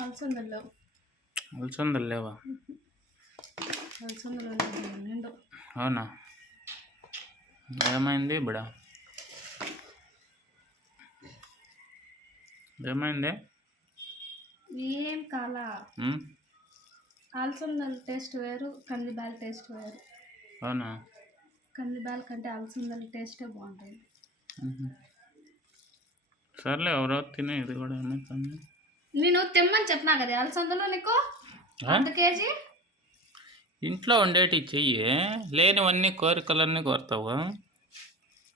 అలసందలు లేవు అలసందలు లేవా అలసందలు నిండు. అవునా? ఏమైంది బిడ? ఏమైంది? ఏం కాలా? అలసందల టేస్ట్ వేరు కందిబ్యాల టేస్ట్ వేరు. అవునా? కందిబ్యాల కంటే అలసందల టేస్టే బాగుంటుంది. సర్లే ఎవరో తినే ఇది కూడా ఏమైతుంది. నేను తెమ్మని చెప్పినా కదా అలసందలు నీకు? అర్ధ కేజీ? ఇంట్లో ఉండేటి చెయ్యి లేనివన్నీ కోరికలన్నీ కోరుతావు?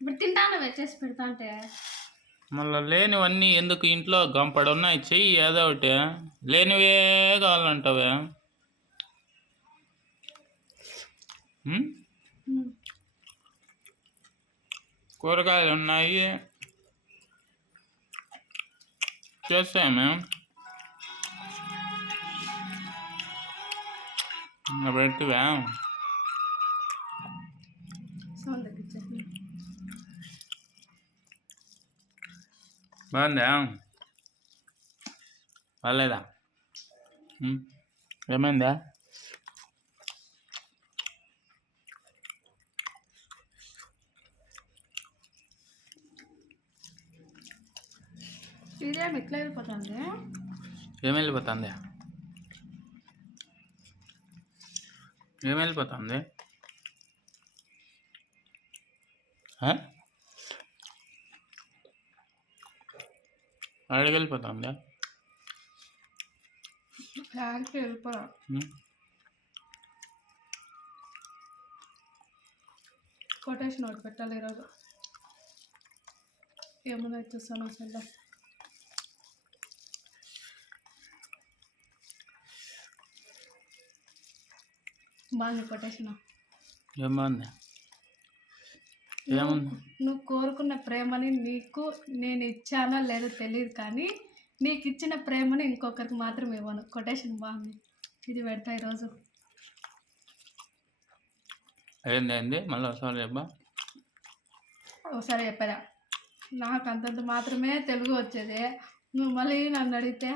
ఇప్పుడు తింటాను చేసి పెడతా అంటే. మళ్ళీ లేనివన్నీ ఎందుకు ఇంట్లో గంపడు ఉన్నాయి చెయ్యి ఏదో ఒకటి లేనివే కావాలంటావే. కూరగాయలు ఉన్నాయి చేస్తామే తగ్గించేసి బాగుందా? ఉమ్. ఏమైందా? ఇదేం ఇట్లా వెళ్ళిపోతుంది? ఏం వెళ్ళిపోతుంది? ఏం వెళ్ళిపోతుంది? అక్కడికి వెళ్ళిపోతుంది. కొటేషన్ ఒకటి పెట్టాలి ఈరోజు. ఏమన్నా చూస్తాను అసలు బాగుంది కొటేషన్ ఏం బాగుంది ఏముంది? నువ్వు కోరుకున్న ప్రేమని నీకు నేను ఇచ్చానో లేదో తెలియదు కానీ నీకు ఇచ్చిన ప్రేమని ఇంకొకరికి మాత్రం ఇవ్వను. కొటేషన్ బాగుంది. ఇది పెడతా ఈరోజు. ఏంది ఏంది? మళ్ళీ ఒకసారి చెప్పా. ఒకసారి చెప్పారా? నాకు అంతంత మాత్రమే తెలుగు వచ్చేది. నువ్వు మళ్ళీ నన్ను అడిగితే?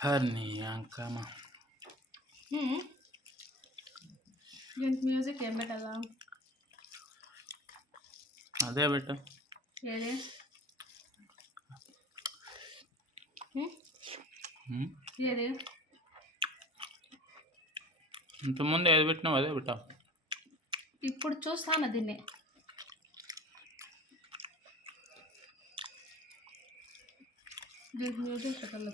హర్ని అంకమ్మ హ్మ్. దీనికి మ్యూజిక్ ఏం పెట్టాలా అదే పెట్టు ఏది హ్మ్? ఉమ్. ఏది ఇంతకుముందు ఏది పెట్టినావు అదే పెట్టా ఇప్పుడు చూస్తాను దీన్ని దీనికి మ్యూజిక్ పెట్టాలి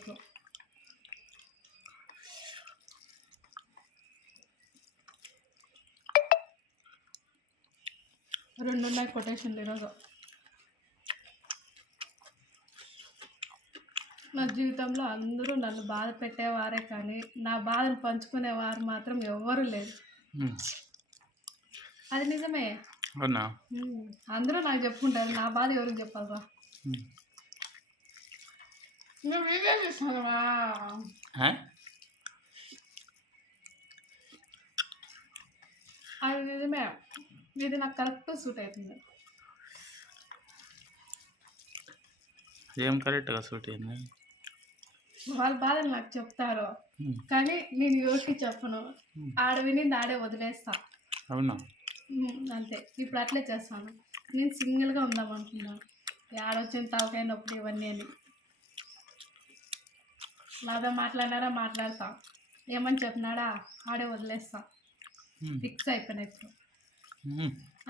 రెండు ఉన్నాయి కొటేషన్లు ఈరోజు నా జీవితంలో అందరూ నన్ను బాధ పెట్టేవారే కానీ నా బాధను పంచుకునేవారు మాత్రం ఎవ్వరూ లేదు ఉమ్. అది నిజమే. అందరూ నాకు చెప్పుకుంటారు నా బాధ ఎవరికి చెప్పాలరా. నువ్వు వీడియో చూస్తావా ఆ? అది నిజమే. ఇది నాకు కరెక్ట్ సూట్ అవుతుంది ఏం కరెక్ట్గా సూట్ అయింది? వాళ్ళ బాధలు నాకు చెప్తారు. కానీ నేను ఎవరికి చెప్పను. ఉమ్. ఆడ విని ఆడే వదిలేస్తా. అవునా? అంతే. ఇప్పుడు అట్లే చేస్తాను. నేను సింగిల్గా ఉందాం అనుకున్నాను ఆడొచ్చిన తలకాయ నొప్పి ఇవన్నీ అని. నాతో మాట్లాడినారా మాట్లాడతా. ఏమని చెప్పినాడా? ఆడే వదిలేస్తా. ఫిక్స్ అయిపోయినా ఇప్పుడు.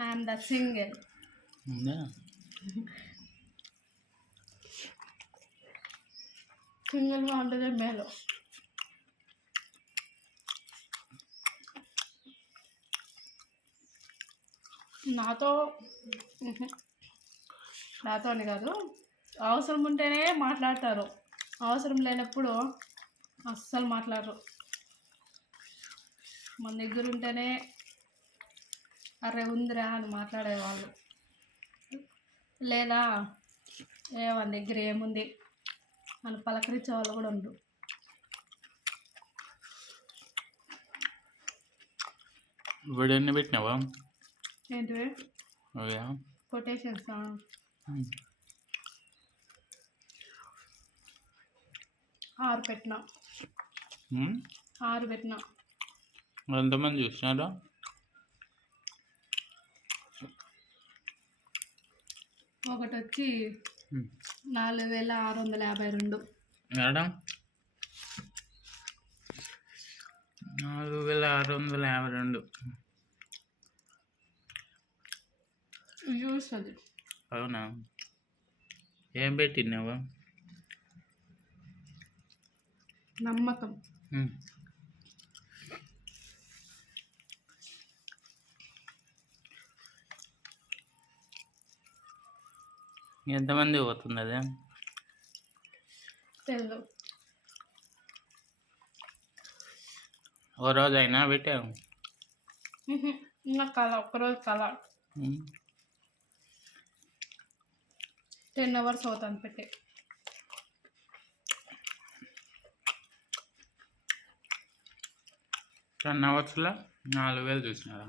ఐఎమ్ ద సింగిల్ సింగిల్గా ఉండదే మేలు నాతో. నాతో అని కాదు. అవసరం ఉంటేనే మాట్లాడతారు. అవసరం లేనప్పుడు అస్సలు మాట్లాడరు. మన దగ్గర ఉంటేనే అరే ఉందిరా అని మాట్లాడేవాళ్ళు. లేదా ఏ మన దగ్గర ఏముంది అని పలకరించే వాళ్ళు కూడా ఉండు వీడియోని పెట్టినావా? ఏంటి కొటేషన్స్ ఆరు పెట్టినా. ఆరు పెట్టినా. ఎంతమంది చూసినారా? ఒకటి వచ్చి. నాలుగు వేల ఆరు వందల యాభై రెండు. మేడం? నాలుగు వేల ఆరు వందల యాభై రెండు. వ్యూస్ అది అవునా? ఏం పెట్టినావు? నమ్మకం. ఎంతమంది పోతుంది అదే ఓ రోజు అయినా పెట్టావు ఇంకా కళ ఒక్కరోజు కళ. టెన్ అవర్స్ అవుతాను పెట్టి. టెన్ అవర్స్లో నాలుగు వేలు చూసినారా?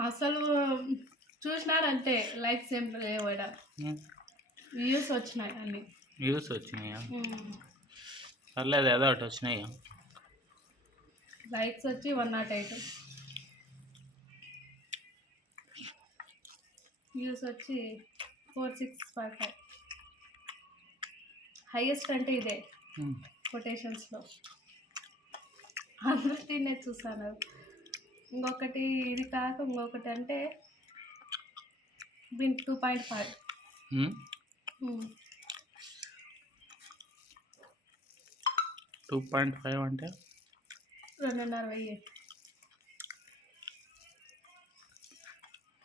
అసలు చూసినారంటే లైక్స్ ఏం లేవు. వ్యూస్ వచ్చినాయి అన్ని. వ్యూస్ వచ్చినాయా. పర్లేదు ఏదో ఒకటి వచ్చినాయి? లైక్స్ వచ్చి వన్ నాట్ ఎయిట్. వ్యూస్ వచ్చి four six five five. Highest అంటే ఇదే. కొటేషన్స్లో. అందరూ దీన్నే చూసాను. ఇంకొకటి ఇది కాక ఇంకొకటి అంటే bin two point five. Two point five అంటే? రెండున్నర వెయ్యి.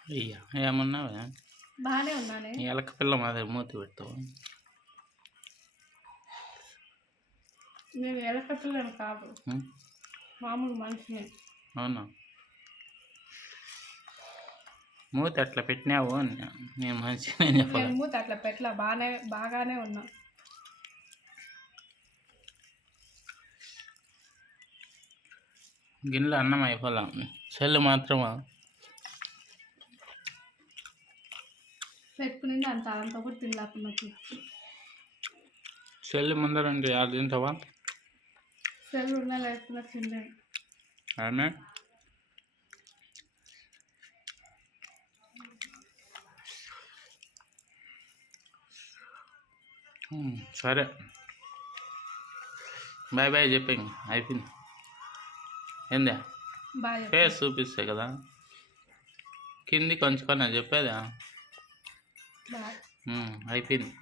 అయ్యా ఏమన్నావే? బాగానే ఉన్నానే ఎలక పిల్ల మాదిరి మూతి పెడతావు. మేము ఎలకట్టులను కాదు. ఉమ్. మామూలు మనిషిని. అవునా? మూతి అట్లా పెట్టినావు నేను మంచిగా చెప్పాలి? మూత అట్లా పెట్ల బాగానే బాగానే ఉన్నా. గిన్నెలో అన్నం అయిపోలే? సెల్ మాత్రమా? పెట్టుకునింది అంత అంత కూడా తినలేకున్నా సెల్ ముందరండి యాడ తింటావా? సెల్ ఉన్నా తిండే ఆమె? సరే. బాయ్ బాయ్ చెప్పి అయిపోయింది. ఏందా? ఫేస్ చూపిస్తాయి కదా? కింది కొంచుకొని చెప్పేదా? అయిపోయింది.